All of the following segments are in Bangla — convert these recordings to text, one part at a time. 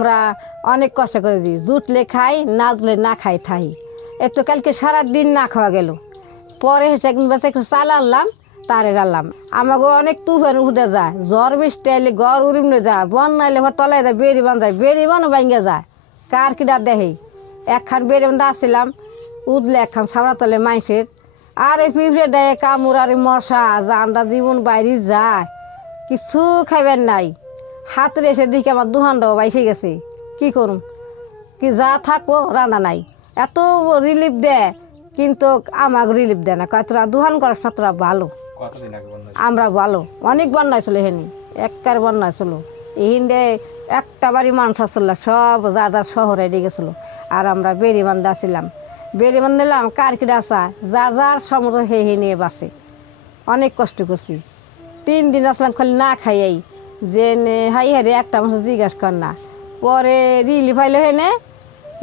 আমরা অনেক কষ্ট করে দিই, জুটলে খাই, না জুটলে না খাই থাই। একটু কালকে সারাদিন না খাওয়া গেল, পরে একদিন বেঁচে একটু চাল আনলাম, তারে রাখলাম। আমাকে অনেক তুফান উঠে যায়, জ্বর বৃষ্টি আইলে ঘর উড়িমনে যায়, বন্যা আইলে ঘর তলায় যায়, বেরি বান যায়, বেরি বানও ভাঙ্গে যায়। কার কিটা দেখে একখান বেরি বান্ধা আসছিলাম, উদলে একখান ছাওড়া তলে মাইসের। আর এই পিঁপড়ে দেয় কামড়, আর মশা জানটা জীবন বাইরে যায়, কিছু খাইবেন নাই। হাতের এসে দিকে আমার দুহানটাও বাইসে গেছে, কি করুন, কি যা থাকো রান্না নাই। এত রিলিফ দেয়, কিন্তু আমাকে রিলিফ দেয় না, কয় তোরা দুহান করাস না, তোরা ভালো। আমরা ভালো, অনেক বন্যা ছিল হেনি, একবার বন্যা ছিল। এই হিন্দে একটা বাড়ি মানুষ আসল, সব যার যার শহরে এড়ে গেছিলো। আর আমরা বেরি বান্ধা ছিলাম, বেরি বান্ধিলাম, কার কিটা আসা যার যার সমুদ্র হে হে নিয়ে বাসে। অনেক কষ্ট করছি, 3 দিন আসলাম খালি না খাইয়াই, যে হাই হারে একটা মাস জিজ্ঞাসা কর না। পরে রিলিফ আইলো হেনে,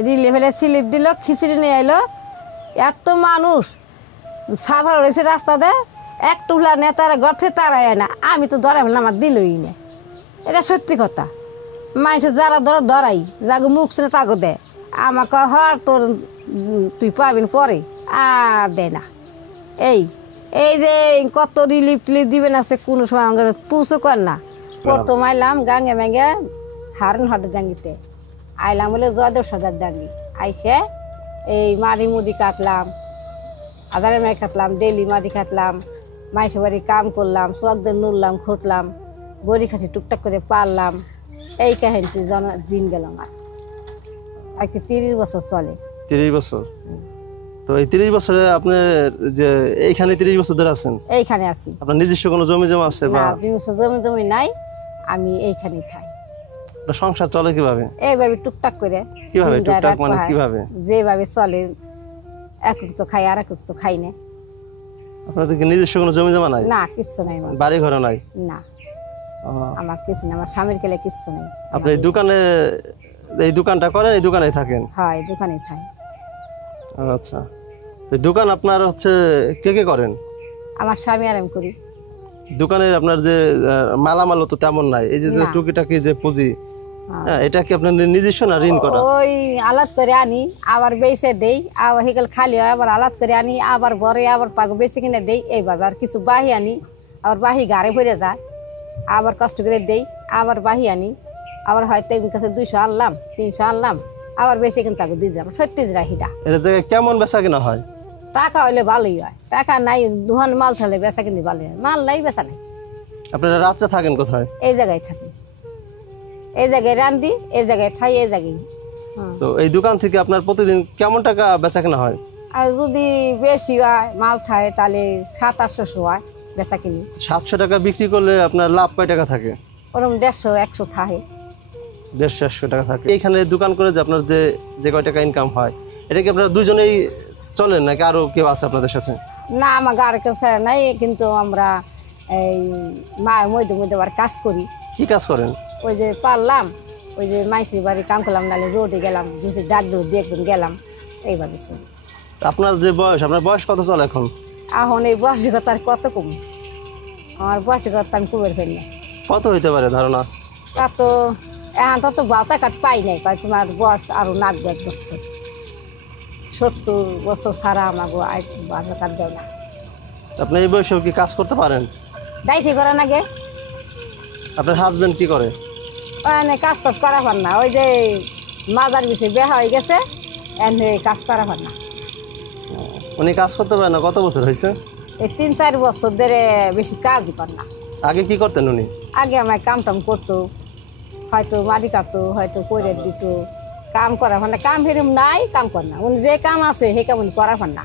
রিলিফ এলে স্লিপ দিল, খিচুড়ি নিয়ে আইলো। এত মানুষ সাফার রয়েছে রাস্তাতে, একটু নেতারা ঘর থেকে তারাই না, আমি তো ধরা ফেললাম, আমার দিলই না। এটা সত্যি কথা, মানুষের যারা ধরাই যাগো মুখ ছিল তাগো দেয়, আমাকে হর তোর তুই পাবিন পরে, আর দেয় না। এই এই যে কত রিলিফ টিলিফ দিবেন আছে, কোনো সময় আমাকে পুষো কর না। প্রথম আইলাম গাঙ্গে ম্যাঙ্গে হারন হাটের ডাঙ্গিতে আইলাম, বলে জয়দেব সর্দার ডাঙ্গি। আইসে এই মাড়ি মুড়ি কাটলাম, আধারে মাই কাটলাম, ডেলি মাটি কাটলাম, মাইসে বাড়ি কাম করলাম, চকদের নুরলাম, খুঁটলাম, বড়ি খাসি টুকটাক করে পারলাম। এই কাহিনীতে দিন গেল আমার, আর কি 30 বছর চলে। 30 বছর? তো এই 30 বছরে আপনি যে এইখানে 30 বছর ধরে আছেন? এইখানে আছি। আপনার নিজস্ব কোনো জমি জমা আছে? না, নিজস্ব জমি নাই, আমি এইখানেই খাই। সংসার চলে কিভাবে? এইভাবে টুকটাক করে। কিভাবে টুকটাক মানে কিভাবে? যেভাবে চলে, একক তো খাই আর একক তো খাই না। আপনাদের কি নিজস্ব কোনো জমি জমা নাই? না, কিচ্ছু নাই। বাড়ি ঘর নাই? না, আমার কিছু না, আমার স্বামীর কেলে কিচ্ছু নেই। আপনি এই দোকানে, এই দোকানটা করেন, এই দোকানেই থাকেন? হ্যাঁ, এই দোকানেই থাই। আচ্ছা, তো দোকান আপনার হচ্ছে কে কে করেন? আমার স্বামী আর আমি করি। দোকানের আপনার যে মালামাল তো তেমন নাই, এই যে টুকিটাকি যে পুঁজি, এটা কি আপনার নিজস্ব না ঋণ করা? ওই আলাদ করে আনি, আবার বেচে দেই, আবার হেগেল খালি হয়, আবার আলাদ করে আনি, আবার ঘরে আবার তাকে বেশি কিনে দেই। এইভাবে আর কিছু বাহি আনি, আবার বাহি গাড়ে ভরে যায়, আবার কষ্ট করে দেই, আবার বাহি আনি, আবার হয়তো একদিন কাছে 200 আনলাম, 300 আনলাম, আবার বেশি কিন্তু তাকে দিয়ে যাবো। সত্যি রাহিটা এটা জায়গায় কেমন বেচা কিনা হয়? টাকা হইলে ভালোই হয়, টাকা নাই দুহান মাল ছাড়লে বেচা কিনতে ভালোই হয়, মাল নাই বেচা নাই। আপনারা রাত্রে থাকেন কোথায়? এই জায়গায় থাকি, এই জায়গায় রান্ধি, এই জায়গায় থাই, এই জায়গায়। তো এই দোকান থেকে আপনার প্রতিদিন কেমন টাকা বেচা কেনা হয়? আর যদি বেশি হয় মাল থাকে, তাহলে 700-800 হয় বেচা কিনি। 700 টাকা বিক্রি করলে আপনার লাভ কয় টাকা থাকে? ওরকম 150-100 থাকে। 150-100 টাকা থাকে। এইখানে দোকান করে যে আপনার যে কয় টাকা ইনকাম হয়, এটা কি আপনারা দুজনেই চলেন নাকি আরো কেউ আছে আপনাদের সাথে? না, আমার গাড়ি কেউ ছাড়া নাই, কিন্তু আমরা এই মধ্যে মধ্যে আবার কাজ করি। কি কাজ করেন? ওই যে পারলাম, ওই যে মাইসির বাড়ি কাম করলাম, নাহলে রোডে গেলাম, যদি ডাক ধরে 2-1 জন গেলাম, এইভাবে। আপনার যে বয়স, আপনার বয়স কত চলে এখন? এখন এই বয়সিকতা আর কত কম, আমার বয়সিকতা আমি কুবের ফেলি। কত হইতে পারে ধারণা? তা তো এখন তো বাচ্চা কাঠ পাই নাই, কয় তোমার বয়স আরো নাকবে 1 বছর। 70 বছর ছাড়া আমাকে বাচ্চা কাঠ দেয় না। আপনি এই বয়সেও কি কাজ করতে পারেন? দায়িত্ব করা নাগে। আপনার হাজবেন্ড কি করে? কাজ টাজ করা পার না, ওই যে মাজার বিষয়ে বিয়ে হয়ে গেছে, এনে কাজ করা পার না। উনি কাজ করতে পারেন না? কত বছর হয়েছে? এই 3-4 বছর ধরে বেশি কাজই পার না। আগে কি করতেন উনি? আগে আমায় কাম টাম করতো, হয়তো মাটি কাটতো, হয়তো পরে দিত, কাম করা পার না। কাম ফেরম নাই, কাম কর না। উনি যে কাম আছে সেই কাম উনি করা পার না।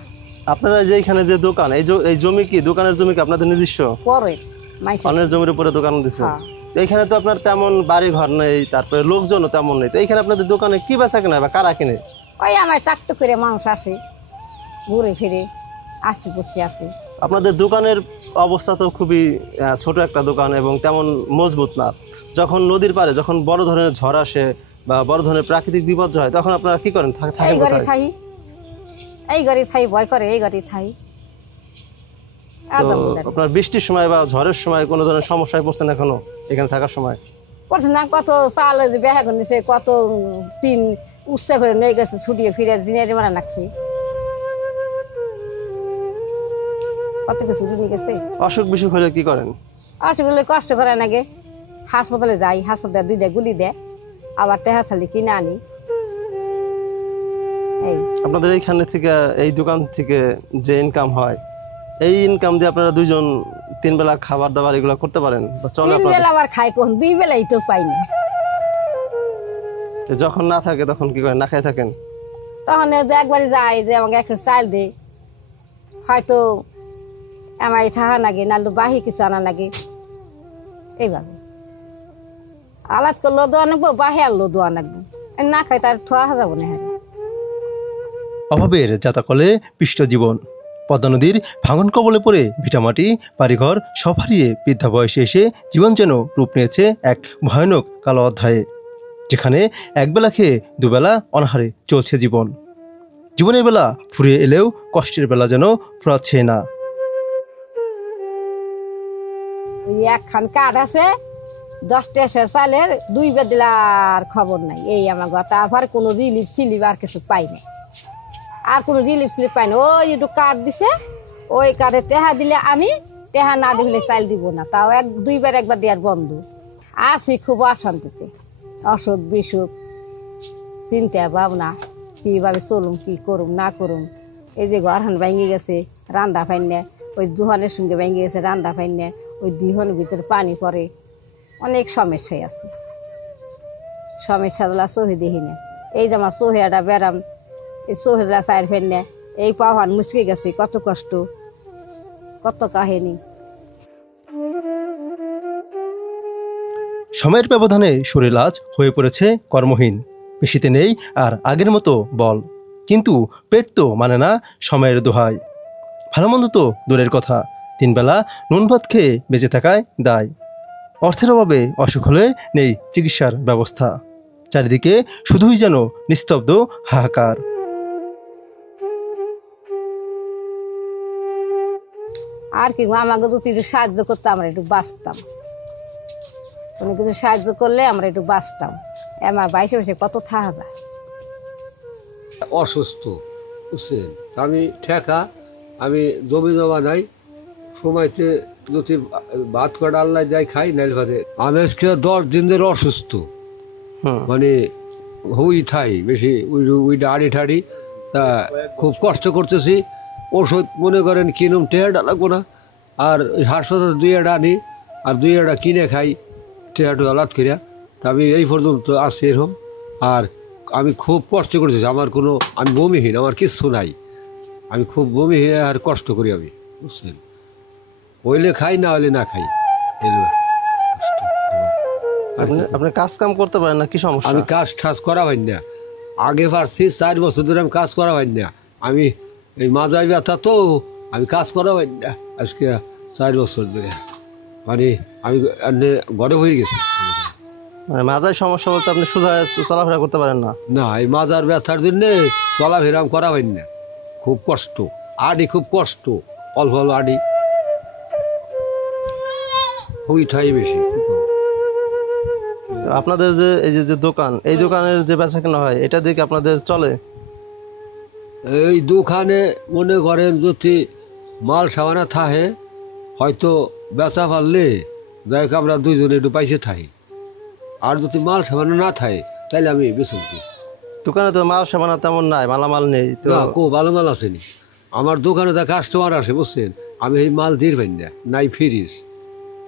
আপনারা যে এখানে যে দোকান, এই জমি কি দোকানের জমি কি আপনাদের নিজস্ব? পরে অন্যের জমির উপরে দোকান দিচ্ছে। এইখানে তো আপনার তেমন বাড়ি ঘর নেই, তারপরে লোকজনও তেমন নেই, তো এইখানে আপনাদের দোকানে কি বেচা কেনা বা কারা কিনে? ওই আমার টাকটু করে মানুষ আসে, ঘুরে ফিরে আসি বসে আসে। আপনাদের দোকানের অবস্থা তো খুবই ছোট একটা দোকান এবং তেমন মজবুত না। যখন নদীর পারে যখন বড় ধরনের ঝড় আসে বা বড় ধরনের প্রাকৃতিক বিপর্যয় হয়, তখন আপনারা কি করেন? এই ঘরে থাই, এই ঘরে থাই, ভয় করে এই ঘরে থাই। আপনার বৃষ্টির সময় বা ঝড়ের সময় কোনো ধরনের সমস্যায় পড়ছেন এখনো এখানে থাকার সময়? করছে না, কত চাল যে বেহা করে নিছে, কত টিন উৎসাহ করে নিয়ে গেছে, ছুটিয়ে ফিরে জিনিয়ারি মারা লাগছে, কত কিছু নিয়ে গেছে। অসুখ বিসুখ হলে কি করেন? অসুখ হলে কষ্ট করে নাগে, হাসপাতালে যাই, হাসপাতালে 2টা গুলি দেয়, আবার টেহা থালি কিনে আনি। এই আপনাদের এইখানে থেকে, এই দোকান থেকে যে ইনকাম হয়, এই ইনকাম দিয়ে আপনারা 2জন 3 বেলা খাবার দাবার এগুলো করতে পারেন বা চলে? 3 বেলা আবার খাই, কোন 2 বেলাই তো পাই না। যখন না থাকে তখন কি করেন? না খাই থাকেন? তখন যে একবারে যাই যে আমাকে একটা চাল দে, হয়তো আমার থাহা লাগে, নাহলে বাহি কিছু আনা লাগে, এইভাবে আলাদ করলো দোয়া নাকবো, বাহি আনলো দোয়া নাকবো, না খাই তার থোয়া যাবো না। হ্যাঁ, অভাবের জাতাকলে পিষ্ট জীবন। পদ্মা নদীর ভাঙন কবলে পড়ে ভিটামাটি বাড়িঘর সব হারিয়ে বৃদ্ধা বয়সে এসে জীবন যেন রূপ নিয়েছে এক ভয়ানক কালো অধ্যায়ে, যেখানে একবেলা খেয়ে দুবেলা অনাহারে চলছে জীবন। জীবনের বেলা ফুরিয়ে এলেও কষ্টের বেলা যেন ফুরাচ্ছে না। ওই একখান কাঠ আছে 10 টাকা চালের 2 বেদিলার খবর নাই, এই আমার কথা। তারপর কোনো রিলিফ সিলিফ আর কিছু পাই নাই, আর কোনো রিলিফ সিলিফ পাই না। ওই একটু কাঠ দিছে, ওই কাঠে টেহা দিলে আনি, টেহা না দিলে চাল দিব না, তাও 2 বার একবার দেওয়ার বন্ধ। আছি খুব অশান্তিতে, অসুখ বিসুখ, চিন্তা ভাবনা, কিভাবে চলুম, কি করুম না করুম। এই যে ঘরহান ভেঙে গেছে, রান্দা ফাইন না, ওই দুহানের সঙ্গে ভেঙে গেছে রান্দা ফাইন না, ওই দুহানের ভিতরে পানি পড়ে, অনেক সমস্যায় আছে। সমস্যাগুলা সহি দেখি না। এই যে আমার সোহেটা বেড়াম, এই সোহেলা চায়ের ফেন না, এই পাহান মুচকে গেছে, কত কষ্ট, কত কাহিনী। সময়ের ব্যবধানে শরীর আজ হয়ে পড়েছে কর্মহীন, পেশিতে নেই আর আগের মতো বল, কিন্তু পেট তো মানে না সময়ের দোহাই। ভালো মন্দ তো দূরের কথা, 3 বেলা নুন ভাত খেয়ে বেঁচে থাকায় দায়। অর্থের অভাবে অসুখ হলে নেই চিকিৎসার ব্যবস্থা, চারিদিকে শুধুই যেন নিস্তব্ধ হাহাকার। আর কি আমাকে যদি একটু সাহায্য করতো আমরা একটু বাঁচতাম, কোনো কিছু সাহায্য করলে আমরা একটু বাঁচতাম। আমার বাইশে বসে কত থাকা যায়। অসুস্থ বুঝছেন, আমি ঠেকা, আমি জমি জমা নাই, সময়তে যদি ভাত কটা আল্লাহ দেয় খাই, নাইলে ভাতে। আমি আজকে 10 দিন ধরে অসুস্থ, মানে হুই থাই বেশি, উই আড়ি ঠাড়ি, তা খুব কষ্ট করতেছি। ওষুধ মনে করেন কিনুম, টেহাটা লাগবো না, আর হাসপাতাল 2 আড়া আনি, আর 2 আড়া কিনে খাই টেহাটু আলাদ করিয়া। তা আমি এই পর্যন্ত আসছি এরকম। আর আমি খুব কষ্ট করতেছি, আমার কোনো, আমি বমিহীন, আমার কিচ্ছু নাই, আমি খুব বমিহীন আর কষ্ট করি আমি, বুঝছেন। হইলে খাই, না হইলে না খাই। আপনি কাজ কাম করতে পারেন না, কি সমস্যা? আমি কাজ ঠাজ করা হয় না, আগে পারছি 4 বছর ধরে আমি কাজ করা হয় না। আমি এই মাজায় ব্যথা তো, আমি কাজ করা হয় না আজকে 4 বছর ধরে, মানে আমি ঘরে হয়ে গেছি। মানে মাজার সমস্যা বলতে আপনি সোজা চলাফেরা করতে পারেন না? না, এই মাজার ব্যথার জন্যে চলাফেরা করা হয় না, খুব কষ্ট, আডি খুব কষ্ট, অল্প অল্প আডি হুই থাই বেশি। তো আপনাদের যে এই যে দোকান, এই দোকানের যে বেচা কেনা হয়, এটা দেখে আপনাদের চলে? এই দোকানে মনে করেন যদি মাল সামানা থাকে, হয়তো বেচা পারলে যাই আমরা 2 জনে একটু পাইছে থাকি, আর যদি মাল সামানা না থাকে তাহলে আমি বেচুন। দোকানে তো মাল সামানা তেমন নাই, মালামাল নেই তো। না, ভালো মাল আসেনি আমার দোকানে, যা কাস্টমার আসে বুঝছেন, আমি এই মাল দিয়ে পাই না। নাই ফ্রিজ,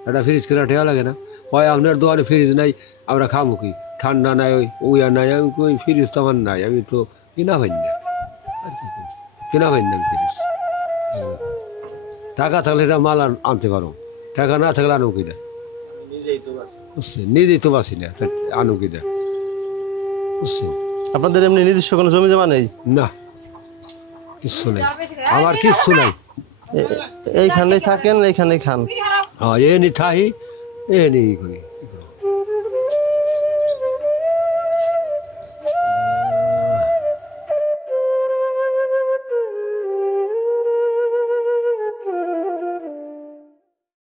একটা ফ্রিজ কেনা ঠেয়া লাগে না, হয় আপনার দোকানে ফ্রিজ নাই, আমরা খাবো কি, ঠান্ডা নাই, ওইয়া নাই, আমি ওই ফ্রিজ তো আমার নাই, আমি তো কিনা পাই না, আর কি কিনা পাই না আমি ফ্রিজ। টাকা থাকলে এটা মাল আনতে পারো, টাকা না থাকলে আনো কিনা, বুঝছেন, নিজেই তো বাঁচি না, আনো কিনা, বুঝছেন। আপনাদের এমনি নিজস্ব কোনো জমি জমা নেই? না, কিচ্ছু নাই, আমার কিচ্ছু নাই। এইখানেই থাকেন, এইখানেই খান? হ্যাঁ, এ নি থাহি, এ নি করি।